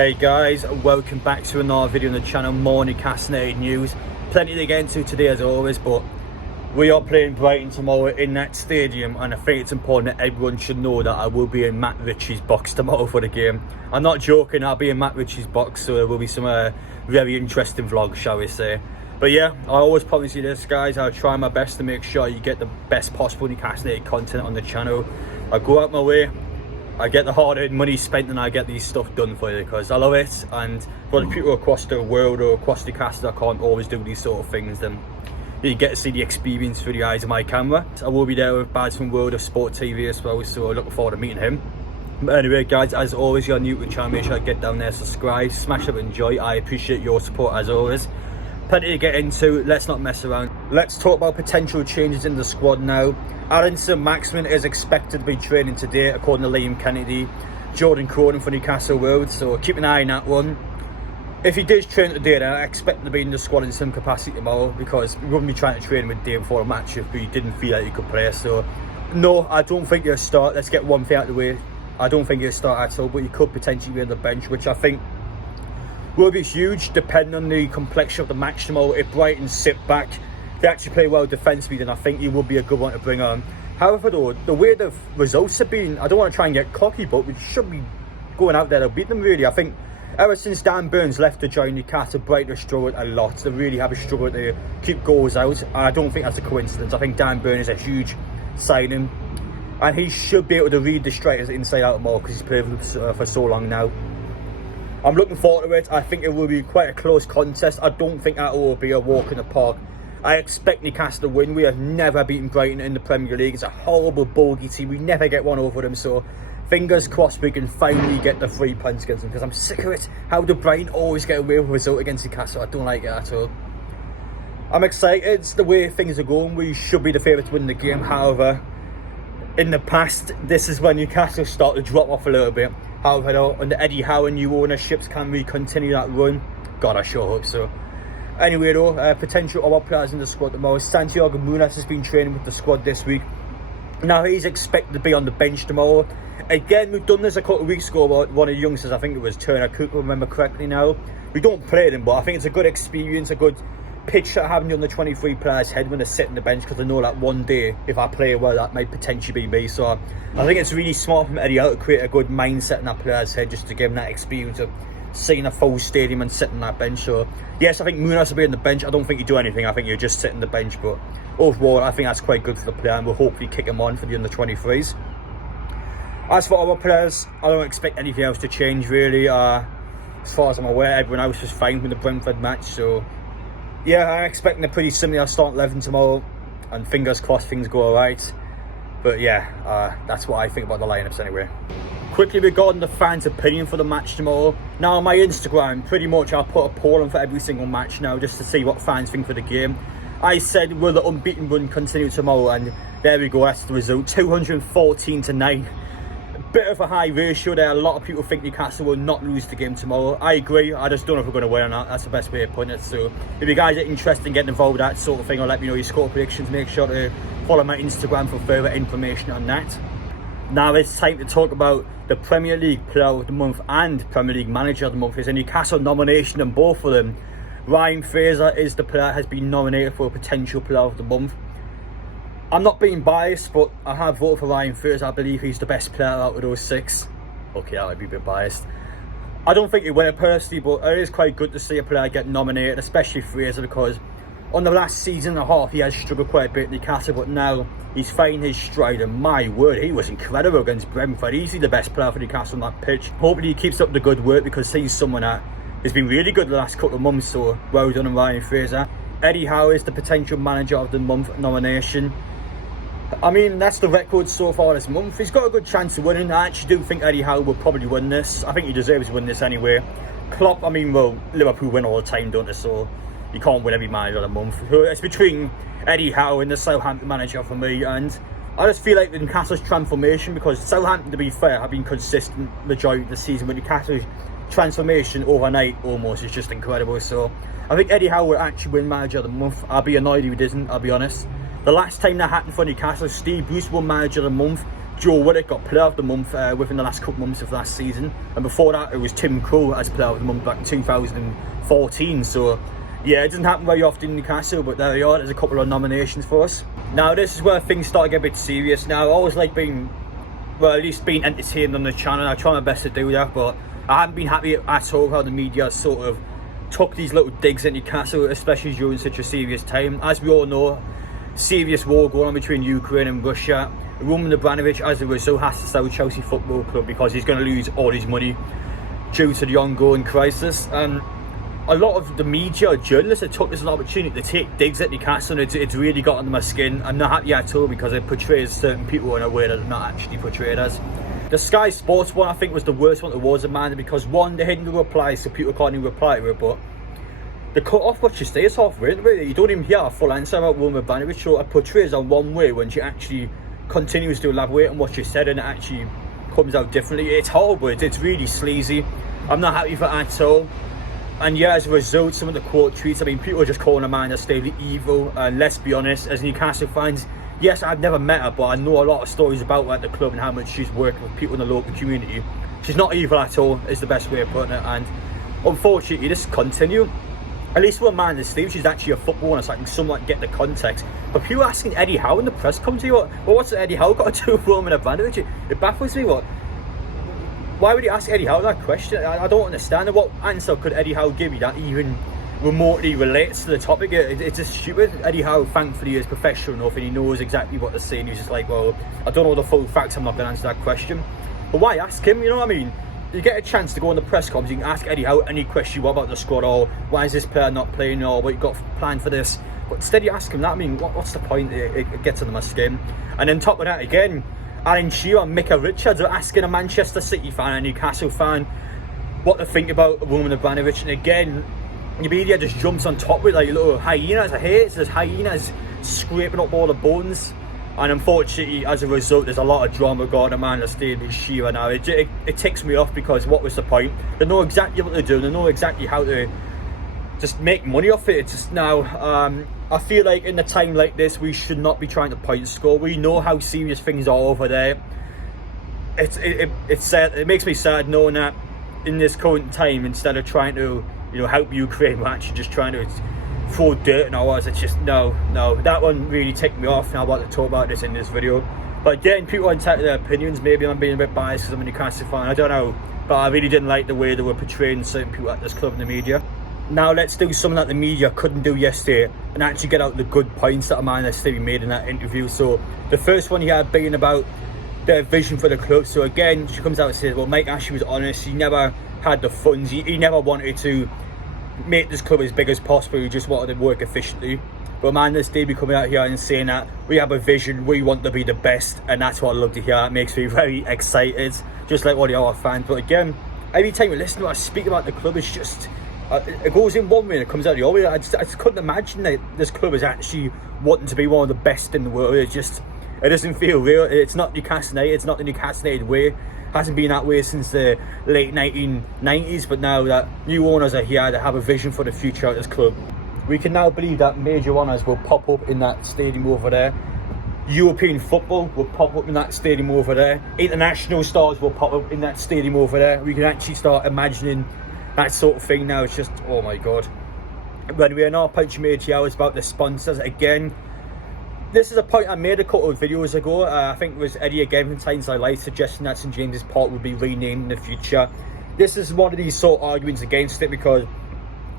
Hey guys, welcome back to another video on the channel. More Newcastle news. Plenty to get into today as always, but we are playing Brighton tomorrow in that stadium, and I think it's important that everyone should know that I will be in Matt Ritchie's box tomorrow for the game. I'm not joking, I'll be in Matt Ritchie's box, so there will be some very interesting vlogs, shall we say. But yeah, I always promise you this, guys. I'll try my best to make sure you get the best possible Newcastle content on the channel. I go out my way, I get the hard-earned money spent, and I get these stuff done for you because I love it. And for the people across the world or across Newcastle that can't always do these sort of things, then you get to see the experience through the eyes of my camera. I will be there with Baz from World of Sport TV as well, so looking forward to meeting him. But anyway, guys, as always, you're new to the channel, make sure to get down there, subscribe, smash up, enjoy. I appreciate your support as always. Plenty to get into, let's not mess around. Let's talk about potential changes in the squad now. Saint-Maximin is expected to be training today, according to Liam Kennedy. Jordan Cronin for Newcastle World, so keep an eye on that one. If he does train today, then I expect him to be in the squad in some capacity tomorrow, because we wouldn't be trying to train with day before a match if we didn't feel like he could play. So no, I don't think he'll start. Let's get one thing out of the way. I don't think he'll start at all, but he could potentially be on the bench, which I think will be huge depending on the complexion of the match tomorrow. If Brighton sit back, they actually play well defensively, then I think he will be a good one to bring on. However though, the way the results have been, I don't want to try and get cocky, but we should be going out there to beat them really. I think ever since Dan Burns left to join Newcastle, Brighton have struggled a lot. They really have struggled to keep goals out, and I don't think that's a coincidence. I think Dan Burns is a huge signing, and he should be able to read the strikers inside out more because he's played for so long now. I'm looking forward to it. I think it will be quite a close contest. I don't think that will be a walk in the park. I expect Newcastle to win. We have never beaten Brighton in the Premier League. It's a horrible bogey team. We never get one over them. So fingers crossed we can finally get the 3 points against them, because I'm sick of it. How do Brighton always get away with a result against Newcastle? I don't like it at all. I'm excited. The way things are going, we should be the favourite to win the game. However, in the past, this is when Newcastle start to drop off a little bit. However, though, under Eddie Howe and new ownerships, can we continue that run? God, I sure hope so. Anyway though, potential other players in the squad tomorrow. Santiago Munoz has been training with the squad this week. Now he's expected to be on the bench tomorrow. Again, we've done this a couple of weeks ago about one of the youngsters, I think it was Turner Cook, remember correctly now. We don't play them, but I think it's a good experience, a good picture having on the 23 players' head when they're sitting the bench, because I know that one day, if I play well, that might potentially be me. So I think it's really smart from Eddie Howe to create a good mindset in that player's head, just to give them that experience of seeing a full stadium and sitting on that bench. So yes, I think Munoz will be on the bench. I don't think he'll do anything. I think he'll just sit on the bench, but overall I think that's quite good for the player, and we'll hopefully kick him on for the under-23s. As for other players, I don't expect anything else to change really. As far as I'm aware, everyone else was fine with the Brentford match, so yeah, I'm expecting a pretty similar start 11 tomorrow, and fingers crossed things go alright. But yeah, that's what I think about the lineups anyway. Quickly regarding the fans' opinion for the match tomorrow. Now on my Instagram, pretty much I'll put a poll on for every single match now, just to see what fans think for the game. I said, will the unbeaten run continue tomorrow? And there we go, that's the result, 214 to 9. Bit of a high ratio there. A lot of people think Newcastle will not lose the game tomorrow. I agree, I just don't know if we're going to win or not. That's the best way of putting it. So if you guys are interested in getting involved with that sort of thing, or let me know your score predictions, make sure to follow my Instagram for further information on that. Now it's time to talk about the Premier League Player of the Month and Premier League Manager of the Month. There's a Newcastle nomination in both of them. Ryan Fraser is the player has been nominated for a potential Player of the Month. I'm not being biased, but I have voted for Ryan Fraser. I believe he's the best player out of those 6. Okay, that would be a bit biased. I don't think he'll win it personally, but it is quite good to see a player get nominated, especially Fraser, because on the last season and a half he has struggled quite a bit in Newcastle, but now he's finding his stride, and my word, he was incredible against Brentford. Easily the best player for Newcastle on that pitch. Hopefully he keeps up the good work, because he's someone that has been really good the last couple of months, so well done on Ryan Fraser. Eddie Howe is the potential Manager of the Month nomination. I mean, that's the record so far this month. He's got a good chance of winning. I actually do think Eddie Howe will probably win this. I think he deserves to win this anyway. Klopp, I mean, well, Liverpool win all the time, don't they? So you can't win every manager of the month. So it's between Eddie Howe and the Southampton manager for me. And I just feel like Newcastle's transformation, because Southampton, to be fair, have been consistent majority of the season, but Newcastle's transformation overnight almost is just incredible. So I think Eddie Howe will actually win Manager of the Month. I'll be annoyed if he doesn't, I'll be honest. The last time that happened for Newcastle, Steve Bruce won Manager of the Month Joe Willock got Player of the Month within the last couple months of last season, and before that it was Tim Krul as Player of the Month back in 2014. So yeah, it doesn't happen very often in Newcastle, but there we are, there's a couple of nominations for us. Now this is where things start to get a bit serious. Now I always like being, well, at least being entertained on the channel. I try my best to do that, but I haven't been happy at all how the media sort of took these little digs at Newcastle, especially during such a serious time. As we all know, serious war going on between Ukraine and Russia. Roman Abramovich, as a result, has to sell Chelsea Football Club because he's going to lose all his money due to the ongoing crisis. And a lot of the media, journalists, have took this as an opportunity to take digs at Newcastle, and it's really got under my skin. I'm not happy at all because it portrays certain people in a way that they're not actually portrayed as. The Sky Sports one, I think, was the worst one towards Amanda because, one, they hadn't replied, so people can't even reply to it, but they cut off what she says halfway. Really, you don't even hear a full answer about Roman Abramovich, so it portrays her one way when she actually continues to elaborate on what she said, and it actually comes out differently. It's horrible, it's really sleazy. I'm not happy for it at all. And yeah, as a result, some of the quote tweets, I mean, people are just calling Amanda Staveley evil. And let's be honest, as Newcastle fans, yes, I've never met her, but I know a lot of stories about her at the club and how much she's worked with people in the local community. She's not evil at all, is the best way of putting it. And unfortunately, this continues. At least with Amanda Staveley, she's actually a footballer, so I can somewhat get the context. But people asking Eddie Howe in the press commentary, what's Eddie Howe got to do with Roman Abramovich? It baffles me. Why would you ask Eddie Howe that question? I don't understand it. What answer could Eddie Howe give you that even remotely relates to the topic? It's just stupid. Eddie Howe, thankfully, is professional enough and he knows exactly what they're saying. He's just like, well, I don't know the full facts, I'm not going to answer that question. But why ask him, you know what I mean? You get a chance to go on the press conference, you can ask Eddie Howe any question, what about the squad, or why is this player not playing, or what you got planned for this. But instead you ask him that, I mean, what's the point? It gets under my skin. And then top of that again, Alan Shearer and Micah Richards are asking a Manchester City fan and a Newcastle fan what to think about Roman Abramovich. And again, the media just jumps on top with like little hyenas. I hate it. There's hyenas scraping up all the bones. And unfortunately, as a result, there's a lot of drama going on. Amanda Staveley, Shearer now. It ticks me off because what was the point? They know exactly what they're doing. They know exactly how to just make money off it. It's just now, I feel like in a time like this, we should not be trying to point score. We know how serious things are over there. It's sad. It makes me sad knowing that in this current time, instead of trying to, help Ukraine, we're actually just trying to throw dirt in our eyes. It's just no, that one really ticked me off, and I want to talk about this in this video. But again, people are entitled to their opinions. Maybe I'm being a bit biased because I'm a Newcastle fan, I don't know, but I really didn't like the way they were portraying certain people at this club in the media. Now let's do something that the media couldn't do yesterday and actually get out the good points that Amanda Staveley made in that interview. So the first one here being about their vision for the club. So again, she comes out and says, well, Mike Ashley was honest, he never had the funds, he never wanted to make this club as big as possible, he just wanted to work efficiently. But Amanda Staveley coming out here and saying that we have a vision, we want to be the best, and that's what I love to hear. It makes me very excited, just like all the other fans. But again, every time you listen to her speak about the club, it's just it goes in one way and it comes out the other way. I just couldn't imagine that this club is actually wanting to be one of the best in the world. It doesn't feel real. It's not Newcastle United, it's not the Newcastle United way. Hasn't been that way since the late 1990s, but now that new owners are here, they have a vision for the future of this club. We can now believe that major honours will pop up in that stadium over there. European football will pop up in that stadium over there. International stars will pop up in that stadium over there. We can actually start imagining that sort of thing now. It's just, oh my god. When we are now punching major hours about the sponsors again. This is a point I made a couple of videos ago. I think it was Eddie again from Times I Life suggesting that St James's Park would be renamed in the future. This is one of these sort of arguments against it because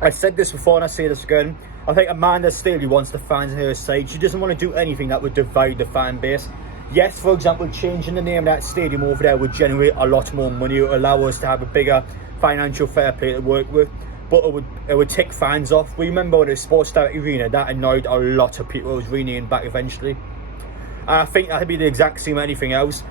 I said this before and I say this again. I think Amanda Staveley wants the fans on her side. She doesn't want to do anything that would divide the fan base. Yes, for example, changing the name of that stadium over there would generate a lot more money. It would allow us to have a bigger financial fair play to work with. But it would tick fans off. We remember when it was Sports Direct Arena, that annoyed a lot of people. It was renamed back eventually. I think that would be the exact same as anything else.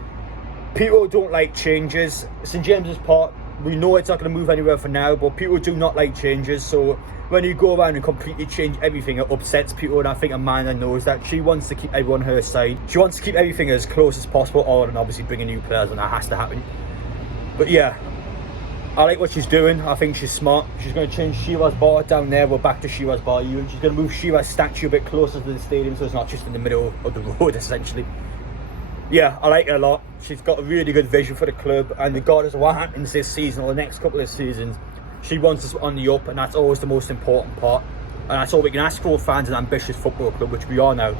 People don't like changes. St James's Park, we know it's not going to move anywhere for now, but people do not like changes. So when you go around and completely change everything, it upsets people, and I think Amanda knows that. She wants to keep everyone on her side. She wants to keep everything as close as possible, other than obviously bringing new players, and that has to happen. But yeah, I like what she's doing. I think she's smart. She's going to change Shearer's bar down there. We're back to Shearer's bar. She's going to move Shearer's statue a bit closer to the stadium so it's not just in the middle of the road, essentially. Yeah, I like her a lot. She's got a really good vision for the club, and regardless of what happens this season or the next couple of seasons, she wants us on the up, and that's always the most important part. And that's all we can ask for fans and ambitious football club, which we are now.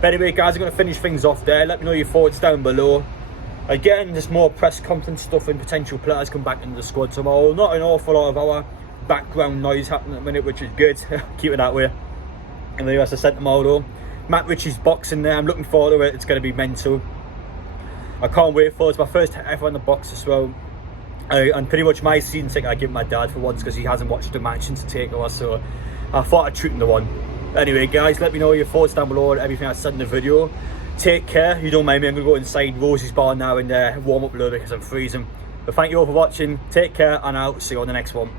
But anyway, guys, I'm going to finish things off there. Let me know your thoughts down below. Again, there's more press conference stuff and potential players come back into the squad tomorrow. Not an awful lot of our background noise happening at the minute, which is good. Keep it that way. And the US I sent tomorrow. Matt Ritchie's boxing there. I'm looking forward to it. It's going to be mental. I can't wait for it. It's my first ever on the box as well. And pretty much my season ticket I give my dad for once because he hasn't watched the match since the takeover. So I thought I'd treat him to one. Anyway, guys, let me know your thoughts down below on everything I said in the video. Take care. If you don't mind me, I'm going to go inside Rosie's bar now and warm up a little bit because I'm freezing. But thank you all for watching. Take care, and I'll see you on the next one.